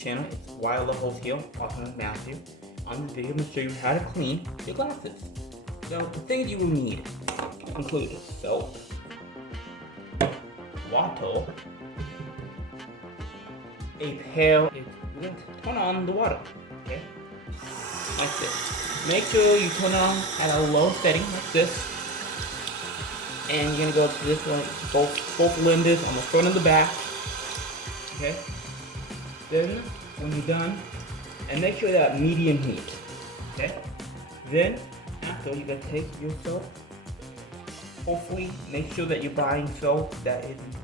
channel. It's Wild the Wholesale, also known as Matthew. On this video, I'm going to show you how to clean your glasses. So the things you will need include soap, water, a pail. We're going to turn on the water, okay? Like this. Make sure you turn it on at a low setting, like this. And you're going to go to this one, both lenses on the front and the back. Okay? Then, when you're done, and make sure that medium heat. Okay? Then, after, you're going to take your soap. Hopefully, make sure that you're buying soap that isn't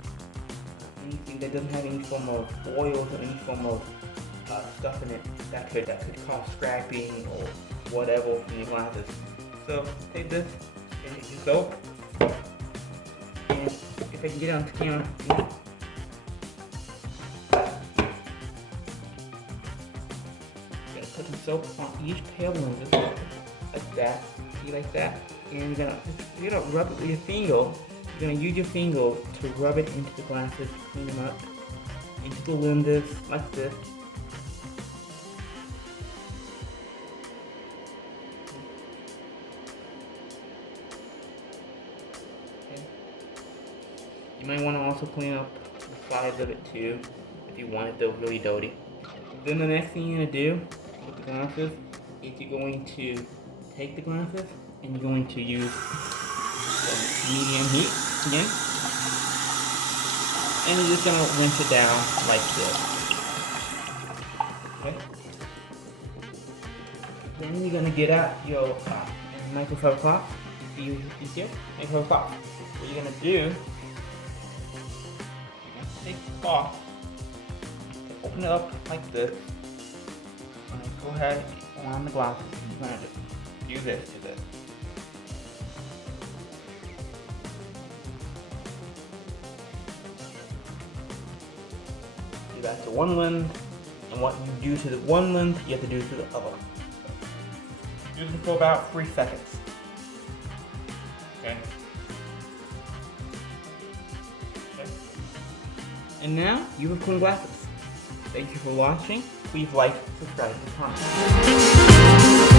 anything that doesn't have any form of oils or any form of stuff in it that could cause scrapping or whatever in your glasses. So, take this and take your soap. And if I can get it on camera, put some soap on each pair of lenses, like that, see, like that, and you're gonna rub it with your finger. You're gonna use your finger to rub it into the glasses, clean them up, into the lenses, like this. Okay. You might want to also clean up the sides of it too, if you want it to really dirty. Then the next thing you're gonna do with the glasses is you're going to take the glasses and you're going to use medium heat again, and you're just gonna rinse it down like this. Okay. Then you're gonna get out your microfiber cloth. You see microfiber cloth. What you're gonna do? You're gonna take the cloth, open it up like this. Go ahead on the glasses. You're gonna just do this to this. Do that to one lens, and what you do to the one lens, you have to do to the other. Do this for about 3 seconds. Okay. Okay. And now you have clean glasses. Thank you for watching. Please like, subscribe, and comment.